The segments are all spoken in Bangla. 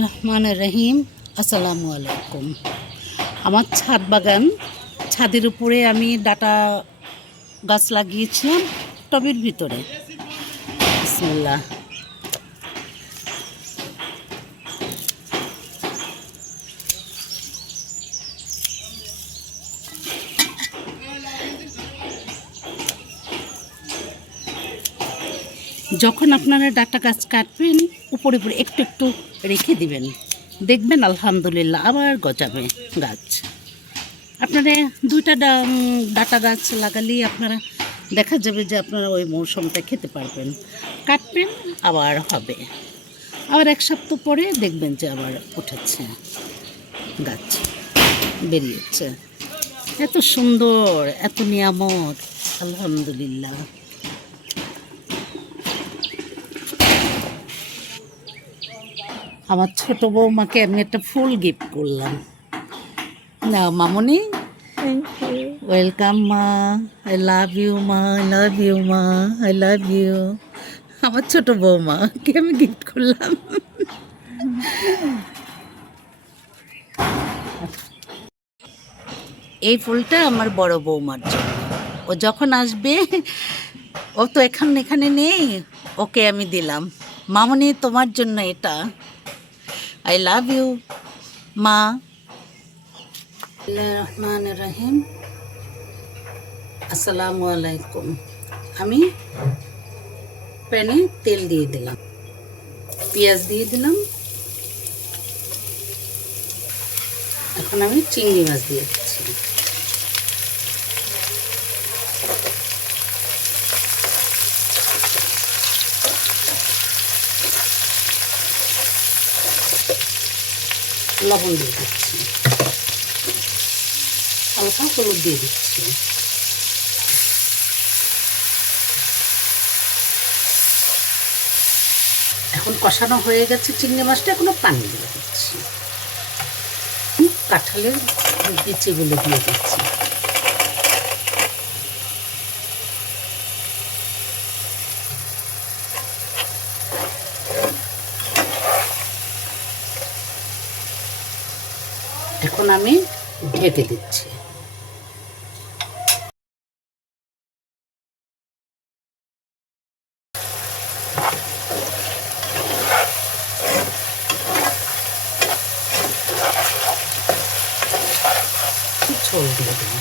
রহমান রহিম। আসসালামু আলাইকুম। আমার ছাদ বাগান, ছাদের উপরে আমি ডাটা গাছ লাগিয়েছিলাম টবের ভিতরে। বিসমিল্লাহ। যখন আপনারা ডাটা গাছ কাটবেন উপরে উপরে একটু একটু রেখে দিবেন, দেখবেন আলহামদুলিল্লাহ আবার গজাবে গাছ। আপনারা দুইটা ডাটা গাছ লাগালেই আপনারা দেখা যাবে যে আপনারা ওই মৌসুমটা খেতে পারবেন। কাটবেন আবার হবে, আবার এক সপ্তাহ পরে দেখবেন যে আবার উঠেছে গাছ, বেরিয়েছে। এত সুন্দর, এত নিয়ামত, আলহামদুলিল্লাহ। আমার ছোট বৌমাকে আমি একটা ফুল গিফট করলাম। না মামনি, ওয়েলকাম মা, আই লাভ ইউ মা, আই লাভ ইউ মা, আই লাভ ইউ। আমার ছোট বৌমাকে আমি গিফট করলাম। এই ফুলটা আমার বড় বৌমার জন্য। ও যখন আসবে, ও তো এখানে নেই, ওকে আমি দিলাম। মামনি তোমার জন্য এটা। আই লাভ ইউ মা। রহমান রহিম। আসসালামু আলাইকুম। আমি প্যানে তেল দিয়ে দিলাম, পেঁয়াজ দিয়ে দিলাম। এখন আমি চিংড়ি মাছ দিয়ে দিচ্ছি। লবণ দিয়ে দিচ্ছি, হালকা হলুদ দিয়ে দিচ্ছি। এখন কষানো হয়ে গেছে চিংড়ি মাছটা, এখনো পানি দিয়ে দিচ্ছি। কাঁঠালের বিচিগুলো দিয়ে দিচ্ছি। এখন আমি ঢেকে দিচ্ছি। ঝোল দিয়ে দেবো।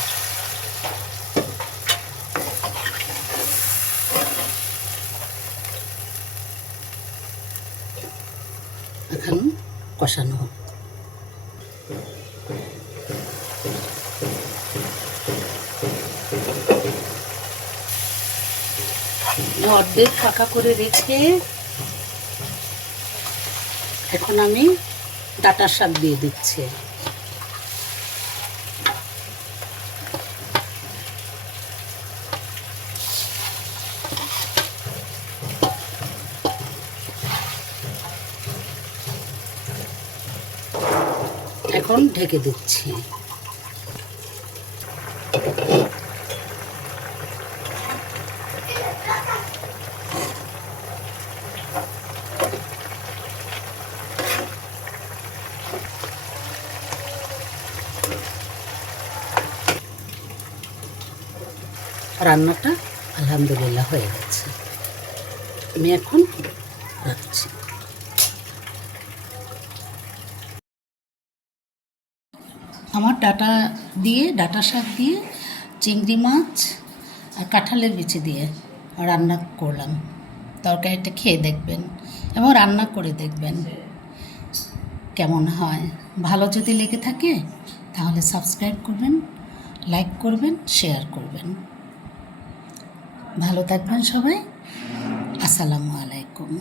এখন কষানো হোক। অর্ধেক ফাঁকা করে রেখে এখন আমি ডাঁটা শাক দিয়ে দিচ্ছি। এখন ঢেকে দিচ্ছি। রান্নাটা আলহামদুলিল্লাহ হয়ে গেছে। আমি এখন রাখছি। আমার ডাঁটা শাক দিয়ে চিংড়ি মাছ আর কাঁঠালের বিচি দিয়ে রান্না করলাম। তরকারিটা খেয়ে দেখবেন এবং রান্না করে দেখবেন কেমন হয়। ভালো যদি লেগে থাকে তাহলে সাবস্ক্রাইব করবেন, লাইক করবেন, শেয়ার করবেন। ভালো থাকবেন সবাই। আসসালামু আলাইকুম।